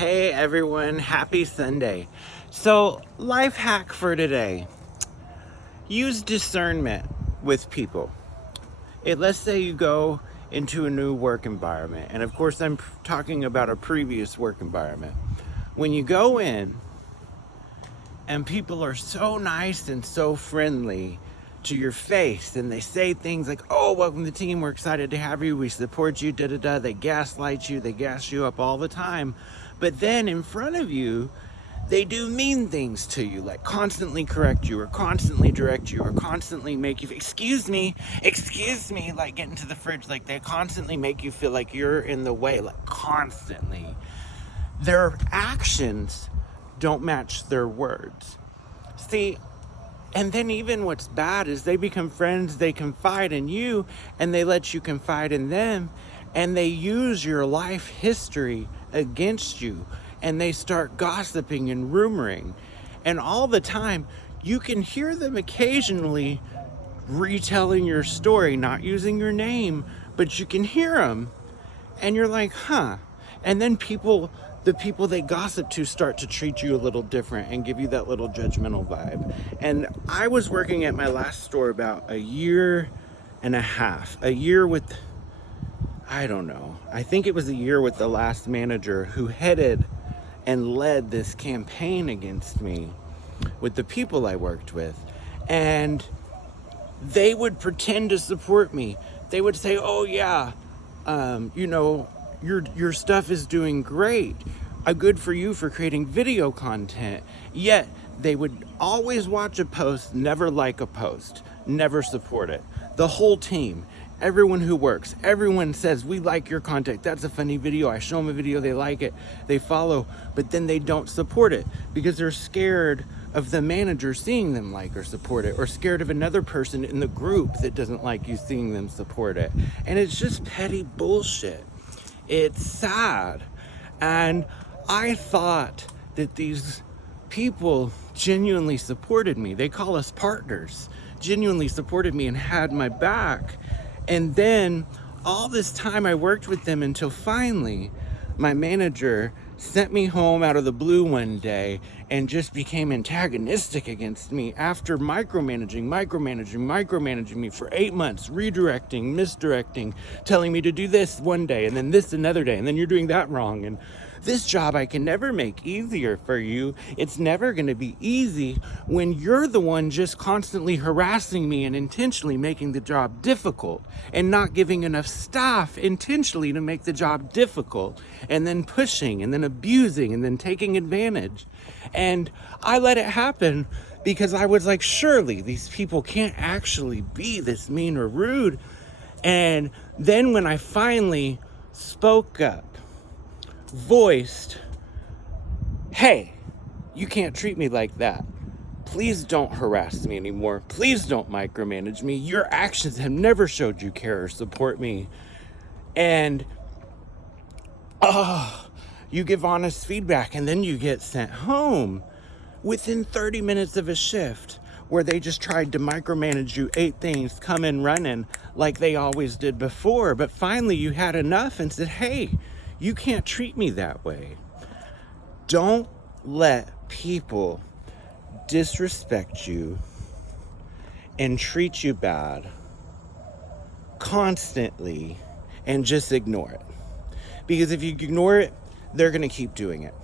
Hey everyone, happy Sunday. So, life hack for today. Use discernment with people. Let's say you go into a new work environment, and of course I'm talking about a previous work environment. When you go in and people are so nice and so friendly to your face, and they say things like, oh, welcome to the team, we're excited to have you, we support you, da-da-da. They gaslight you, they gas you up all the time. But then in front of you, they do mean things to you, like constantly correct you, or constantly direct you, or constantly make you, excuse me, like get into the fridge. Like they constantly make you feel like you're in the way, like constantly. Their actions don't match their words. See, and then even what's bad is they become friends, they confide in you, and they let you confide in them, and they use your life history against you, and they start gossiping and rumoring. And all the time, you can hear them occasionally retelling your story, not using your name, but you can hear them, and you're like, huh. And then the people they gossip to start to treat you a little different and give you that little judgmental vibe. And I was working at my last store about a year and a half, a year with, I don't know, I think it was a year with the last manager who headed and led this campaign against me with the people I worked with. And they would pretend to support me. They would say, oh yeah, your stuff is doing great. Good for you for creating video content. Yet they would always watch a post, never like a post, never support it. The whole team, everyone who works, everyone says, we like your content. That's a funny video. I show them a video, they like it, they follow, but then they don't support it because they're scared of the manager seeing them like or support it, or scared of another person in the group that doesn't like you seeing them support it. And it's just petty bullshit. It's sad. And I thought that these people genuinely supported me. They call us partners. Genuinely supported me and had my back. And then all this time I worked with them until finally my manager sent me home out of the blue one day and just became antagonistic against me after micromanaging me for 8 months, redirecting, misdirecting, telling me to do this one day and then this another day, and then you're doing that wrong. And this job I can never make easier for you. It's never going to be easy when you're the one just constantly harassing me and intentionally making the job difficult, and not giving enough staff intentionally to make the job difficult, and then pushing and then abusing and then taking advantage. And I let it happen because I was like, surely these people can't actually be this mean or rude. And then when I finally spoke up, voiced, hey, you can't treat me like that. Please don't harass me anymore. Please don't micromanage me. Your actions have never showed you care or support me. And you give honest feedback, and then you get sent home within 30 minutes of a shift where they just tried to micromanage you, 8 things, come in running like they always did before. But finally you had enough and said, hey, you can't treat me that way. Don't let people disrespect you and treat you bad constantly and just ignore it. Because if you ignore it, they're going to keep doing it.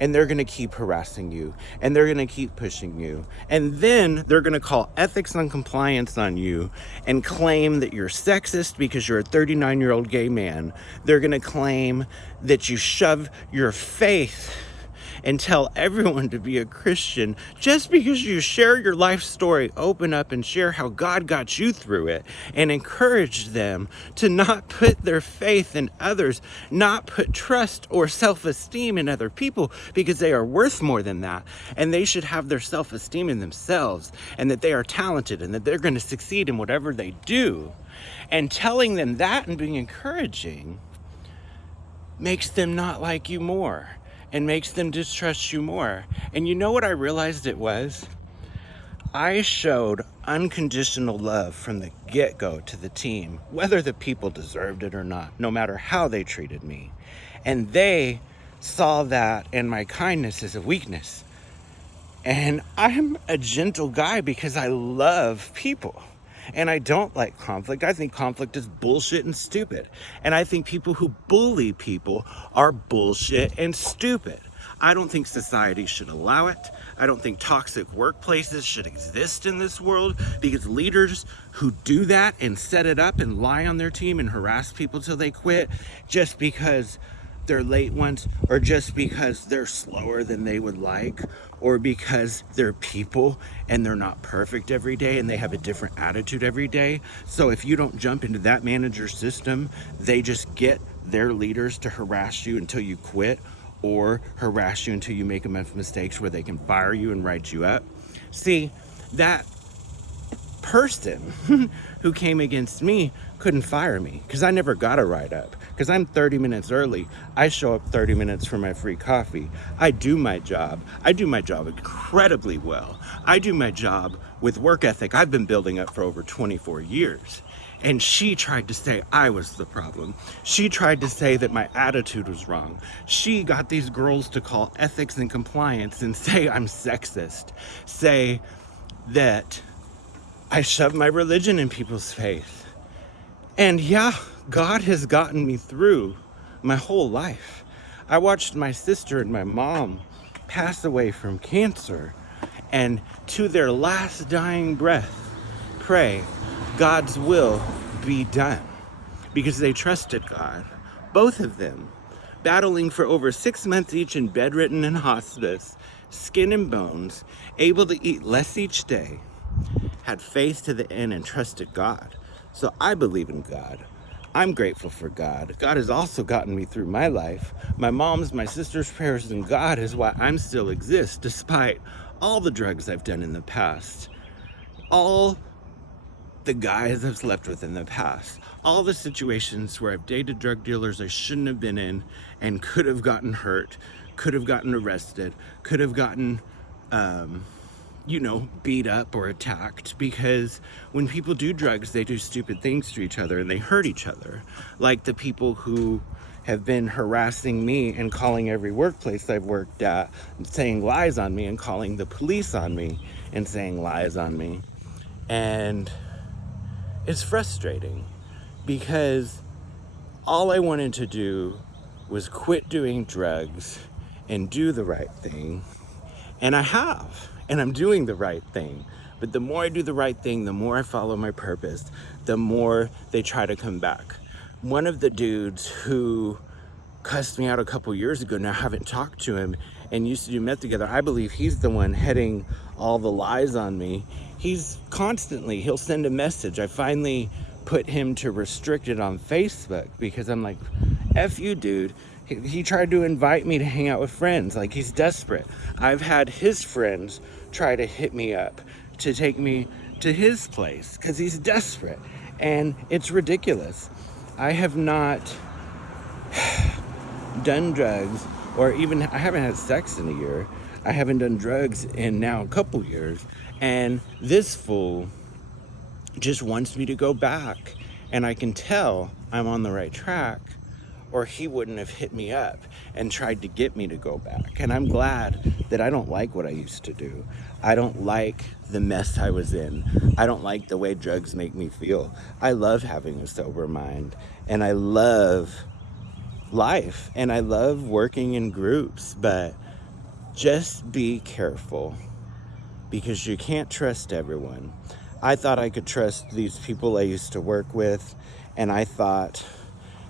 And they're going to keep harassing you, and they're going to keep pushing you. And then they're going to call ethics and compliance on you and claim that you're sexist because you're a 39-year-old gay man. They're going to claim that you shove your faith and tell everyone to be a Christian just because you share your life story, open up and share how God got you through it, and encourage them to not put their faith in others, not put trust or self-esteem in other people, because they are worth more than that, and they should have their self-esteem in themselves, and that they are talented, and that they're going to succeed in whatever they do. And telling them that and being encouraging makes them not like you more, and makes them distrust you more. And you know what I realized it was? I showed unconditional love from the get-go to the team, whether the people deserved it or not, no matter how they treated me. And they saw that and my kindness as a weakness. And I'm a gentle guy because I love people. And I don't like conflict. I think conflict is bullshit and stupid. And I think people who bully people are bullshit and stupid. I don't think society should allow it. I don't think toxic workplaces should exist in this world, because leaders who do that and set it up and lie on their team and harass people till they quit just because they're late once, or just because they're slower than they would like, or because they're people and they're not perfect every day and they have a different attitude every day. So if you don't jump into that manager system, they just get their leaders to harass you until you quit, or harass you until you make enough mistakes where they can fire you and write you up. See, that person who came against me couldn't fire me because I never got a write up, because I'm 30 minutes early. I show up 30 minutes for my free coffee. I do my job. I do my job incredibly well. I do my job with work ethic I've been building up for over 24 years. And she tried to say I was the problem. She tried to say that my attitude was wrong. She got these girls to call ethics and compliance and say I'm sexist, say that I shove my religion in people's face. And yeah, God has gotten me through my whole life. I watched my sister and my mom pass away from cancer, and to their last dying breath, pray, God's will be done, because they trusted God. Both of them, battling for over 6 months each in bedridden and hospice, skin and bones, able to eat less each day, had faith to the end and trusted God. So I believe in God. I'm grateful for God. God has also gotten me through my life. My mom's, my sister's prayers, and God is why I'm still exist, despite all the drugs I've done in the past, all the guys I've slept with in the past, all the situations where I've dated drug dealers I shouldn't have been in and could have gotten hurt, could have gotten arrested, could have gotten beat up or attacked, because when people do drugs, they do stupid things to each other and they hurt each other. Like the people who have been harassing me and calling every workplace I've worked at, saying lies on me, and calling the police on me and saying lies on me. And it's frustrating because all I wanted to do was quit doing drugs and do the right thing. And I have. And I'm doing the right thing. But the more I do the right thing, the more I follow my purpose, the more they try to come back. One of the dudes who cussed me out a couple years ago, now I haven't talked to him, and used to do meth together. I believe he's the one heading all the lies on me. He'll send a message. I finally put him to restricted on Facebook because I'm like, F you, dude. He tried to invite me to hang out with friends. Like, he's desperate. I've had his friends try to hit me up to take me to his place because he's desperate. And it's ridiculous. I have not done drugs, or even I haven't had sex in a year. I haven't done drugs in now a couple years. And this fool just wants me to go back. And I can tell I'm on the right track, or he wouldn't have hit me up and tried to get me to go back. And I'm glad that I don't like what I used to do. I don't like the mess I was in. I don't like the way drugs make me feel. I love having a sober mind, and I love life, and I love working in groups, but just be careful, because you can't trust everyone. I thought I could trust these people I used to work with, and I thought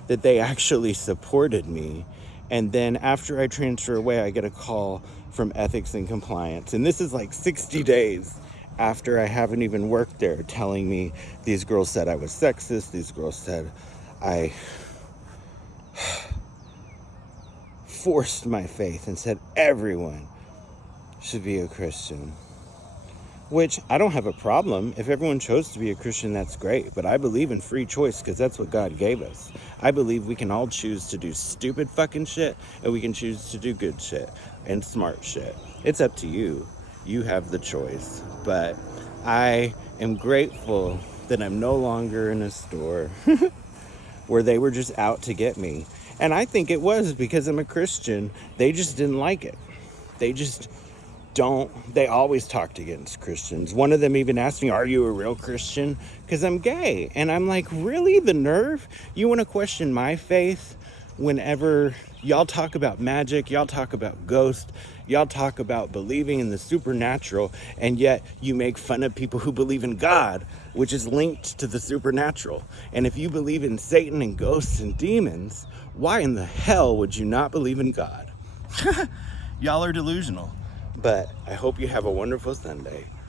that they actually supported me. And then after I transfer away, I get a call from ethics and compliance. And this is like 60 days after I haven't even worked there, telling me these girls said I was sexist. These girls said I forced my faith and said everyone should be a Christian. Which I don't have a problem. If everyone chose to be a Christian, that's great. But I believe in free choice because that's what God gave us. I believe we can all choose to do stupid fucking shit, and we can choose to do good shit and smart shit. It's up to you. You have the choice. But I am grateful that I'm no longer in a store where they were just out to get me. And I think it was because I'm a Christian. They just didn't like it. They just they always talked against Christians. One of them even asked me, "Are you a real Christian?" Because I'm gay. And I'm like, really? The nerve? You want to question my faith whenever y'all talk about magic, y'all talk about ghosts, y'all talk about believing in the supernatural, and yet you make fun of people who believe in God, which is linked to the supernatural. And if you believe in Satan and ghosts and demons, why in the hell would you not believe in God? Y'all are delusional. But I hope you have a wonderful Sunday.